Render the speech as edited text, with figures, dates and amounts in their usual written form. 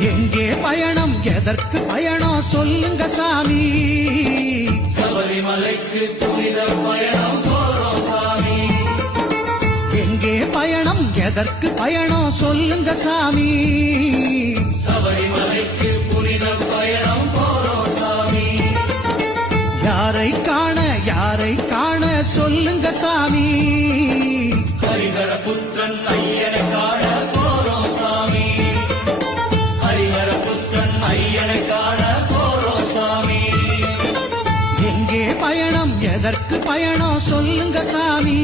எங்கே பயணம் எதற்கு பயணம் சொல்லுங்க சாமி. சபரிமலைக்கு புனித பயணம் போறோம் சாமி. எங்கே பயணம் எதற்கு பயணம் சொல்லுங்க சாமி. சபரிமலைக்கு புனித பயணம் போறோம் சாமி. யாரை காண சொல்லுங்க சாமி. ஹரிஹர புத்திரன் ஐயனை காண போறோம் சாமி. ஹரிஹர புத்திரன் ஐயனை காண போறோம் சாமி. எங்கே பயணம் எதற்கு பயணம் சொல்லுங்க சாமி.